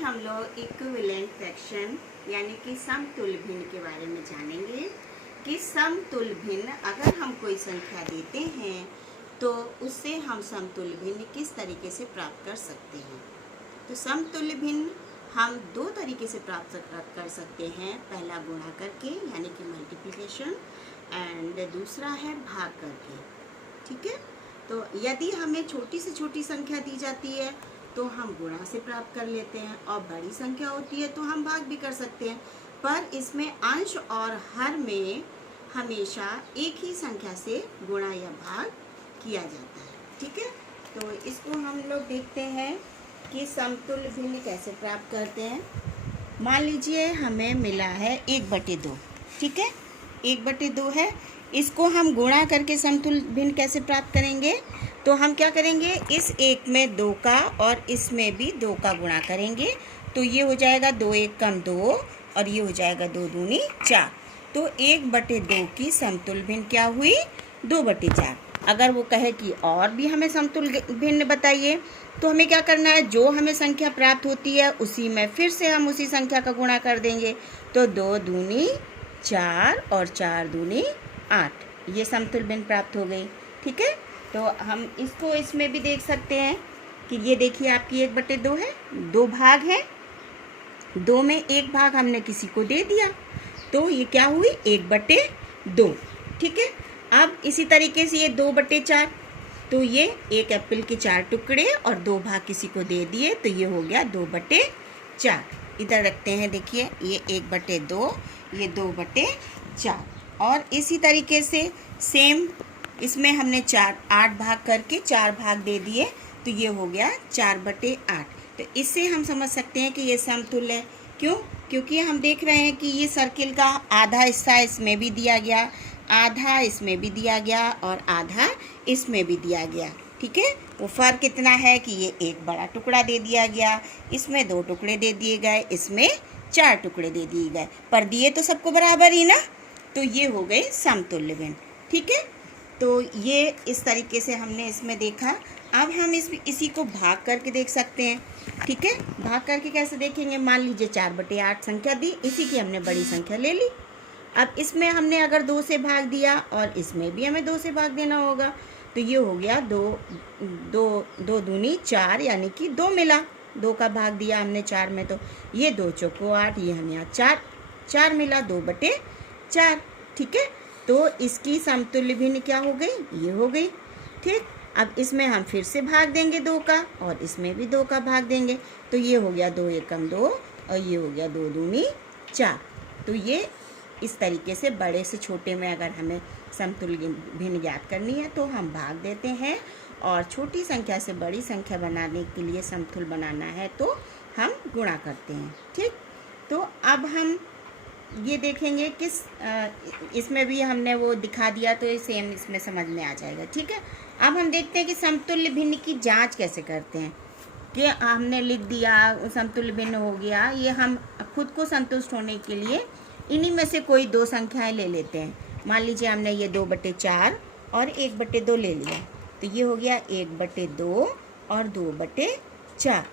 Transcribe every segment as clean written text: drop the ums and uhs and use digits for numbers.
हम लोग equivalent fraction यानी कि समतुल्य भिन्न के बारे में जानेंगे कि समतुल्य भिन्न अगर हम कोई संख्या देते हैं तो उससे हम समतुल्य भिन्न किस तरीके से प्राप्त कर सकते हैं। तो समतुल्य भिन्न हम दो तरीके से प्राप्त कर सकते हैं। पहला गुणा करके यानी कि मल्टीप्लिकेशन, एंड दूसरा है भाग करके। ठीक है, तो यदि हमें छोटी से छोटी संख्या दी जाती है तो हम गुणा से प्राप्त कर लेते हैं, और बड़ी संख्या होती है तो हम भाग भी कर सकते हैं। पर इसमें अंश और हर में हमेशा एक ही संख्या से गुणा या भाग किया जाता है। ठीक है, तो इसको हम लोग देखते हैं कि समतुल्य भिन्न कैसे प्राप्त करते हैं। मान लीजिए हमें मिला है 1/2। ठीक है, 1/2 है, इसको हम गुणा करके समतुल्य भिन्न कैसे प्राप्त करेंगे। तो हम क्या करेंगे, इस एक में 2 का और इसमें भी 2 का गुणा करेंगे, तो ये हो जाएगा 2 1 कम 2 और ये हो जाएगा 2 दूनी 4। तो 1/2 की समतुल्य भिन्न क्या हुई, 2/4। अगर वो कहे कि और भी हमें समतुल्य भिन्न बताइए तो हमें क्या करना है, जो हमें संख्या प्राप्त होती है उसी में फिर से हम उसी संख्या का गुणा कर देंगे। तो 2 दूनी 4 और 4 दूनी 8, ये समतुल्य भिन्न प्राप्त हो गई। ठीक है, तो हम इसको इसमें भी देख सकते हैं कि ये देखिए आपकी 1/2 है, 2 भाग है, 2 में 1 भाग हमने किसी को दे दिया, तो ये क्या हुई 1/2। ठीक है, अब इसी तरीके से ये 2/4, तो ये एक एप्पल के 4 टुकड़े और 2 भाग किसी को दे दिए, तो ये हो गया 2/4। इधर रखते हैं, देखिए ये 1/2, ये 2/4। और इसी तरीके से सेम इसमें हमने 8 भाग करके 4 भाग दे दिए, तो ये हो गया 4/8। तो इससे हम समझ सकते हैं कि ये समतुल्य है। क्यों? क्योंकि हम देख रहे हैं कि ये सर्किल का आधा हिस्सा इसमें भी दिया गया, आधा इसमें भी दिया गया और आधा इसमें भी दिया गया। ठीक है, वो फ़र्क इतना है कि ये एक बड़ा टुकड़ा दे दिया गया, इसमें 2 टुकड़े दे दिए गए, इसमें 4 टुकड़े दे दिए गए, पर दिए तो सबको बराबर ही ना। तो ये हो गए समतुल्य भिन्न। ठीक है, तो ये इस तरीके से हमने इसमें देखा। अब हम इसी को भाग करके देख सकते हैं। ठीक है, भाग करके कैसे देखेंगे, मान लीजिए 4/8 संख्या दी, इसी की हमने बड़ी संख्या ले ली। अब इसमें हमने अगर 2 से भाग दिया और इसमें भी हमें 2 से भाग देना होगा, तो ये हो गया 2 दूनी 4 यानी कि 2 मिला, 2 का भाग दिया हमने 4 में, तो ये 2 चौको 8, ये हमें यहाँ 4 मिला, 2/4। ठीक है, तो इसकी समतुल्य भिन्न क्या हो गई, ये हो गई। ठीक, अब इसमें हम फिर से भाग देंगे 2 का और इसमें भी 2 का भाग देंगे, तो ये हो गया 2 1 कम 2 और ये हो गया 2 दूनी 4। तो ये इस तरीके से बड़े से छोटे में अगर हमें समतुल्य भिन्न ज्ञात करनी है तो हम भाग देते हैं, और छोटी संख्या से बड़ी संख्या बनाने के लिए समतुल्य बनाना है तो हम गुणा करते हैं। ठीक, तो अब हम ये देखेंगे किस इसमें भी हमने वो दिखा दिया, तो ये सेम इसमें समझ में आ जाएगा। ठीक है, अब हम देखते हैं कि समतुल्य भिन्न की जांच कैसे करते हैं। कि हमने लिख दिया समतुल्य भिन्न हो गया, ये हम खुद को संतुष्ट होने के लिए इन्हीं में से कोई 2 संख्याएं ले लेते हैं। मान लीजिए हमने ये 2/4 और 1/2 ले लिया, तो ये हो गया 1/2 और 2/4।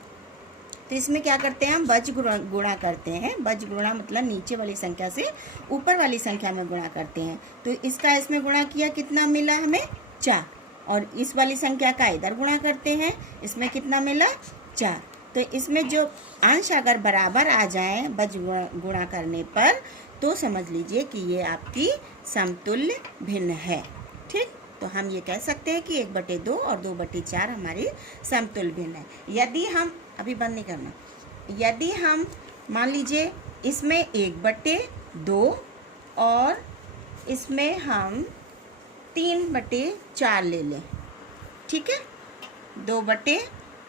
तो इसमें क्या करते हैं, हम बज गुणा करते हैं। बज गुणा मतलब नीचे वाली संख्या से ऊपर वाली संख्या में गुणा करते हैं। तो इसका इसमें गुणा किया, कितना मिला हमें 4, और इस वाली संख्या का इधर गुणा करते हैं, इसमें कितना मिला 4। तो इसमें जो अंश अगर बराबर आ जाएं बज गुणा करने पर, तो समझ लीजिए कि ये आपकी समतुल्य भिन्न है। ठीक, तो हम ये कह सकते हैं कि 1/2 और 2/4 हमारी समतुल्य भिन्न है। यदि हम अभी बंद नहीं करना, यदि हम मान लीजिए इसमें 1/2 और इसमें हम 3/4 ले लें। ठीक है,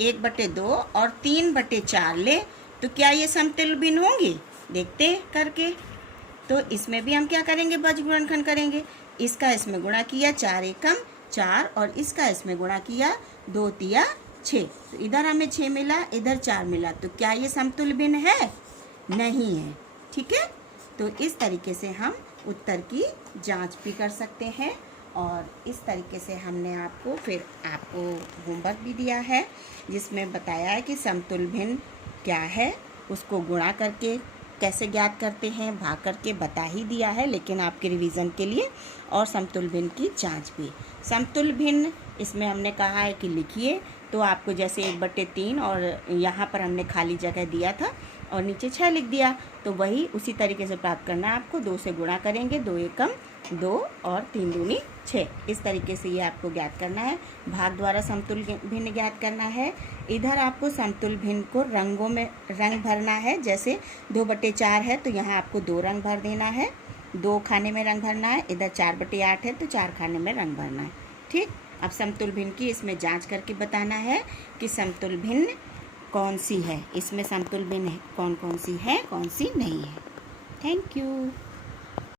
1/2 और 3/4 ले, तो क्या ये समतुल्य भिन्न होंगी, देखते हैं करके। तो इसमें भी हम क्या करेंगे, बज गुणनखंड करेंगे। इसका इसमें गुणा किया 4 1 कम 4 और इसका इसमें गुणा किया 2 3 6, तो इधर हमें 6 मिला, इधर 4 मिला, तो क्या ये समतुल्य भिन्न है, नहीं है। ठीक है, तो इस तरीके से हम उत्तर की जांच भी कर सकते हैं, और इस तरीके से हमने आपको होमवर्क भी दिया है जिसमें बताया है कि समतुल्य भिन्न क्या है उसको गुणा करके कैसे ज्ञात करते हैं, भाग करके बता ही दिया है, लेकिन आपके रिवीजन के लिए, और समतुल्य भिन्न की जांच भी। समतुल्य भिन्न इसमें हमने कहा है कि लिखिए, तो आपको जैसे 1/3 और यहाँ पर हमने खाली जगह दिया था और नीचे 6 लिख दिया, तो वही उसी तरीके से प्राप्त करना है आपको। 2 से गुणा करेंगे, 2 एकम 2 और 3 दूनी 6, इस तरीके से ये आपको ज्ञात करना है। भाग द्वारा समतुल्य भिन्न ज्ञात करना है। इधर आपको समतुल्य भिन्न को रंगों में रंग भरना है। जैसे 2/4 है तो यहाँ आपको 2 रंग भर देना है, 2 खाने में रंग भरना है। इधर 4/8 है तो 4 खाने में रंग भरना है। ठीक, अब समतुल्य भिन्न की इसमें जांच करके बताना है कि समतुल्य भिन्न कौन सी है, इसमें समतुल्य भिन्न कौन कौन सी है, कौन सी नहीं है। Thank you.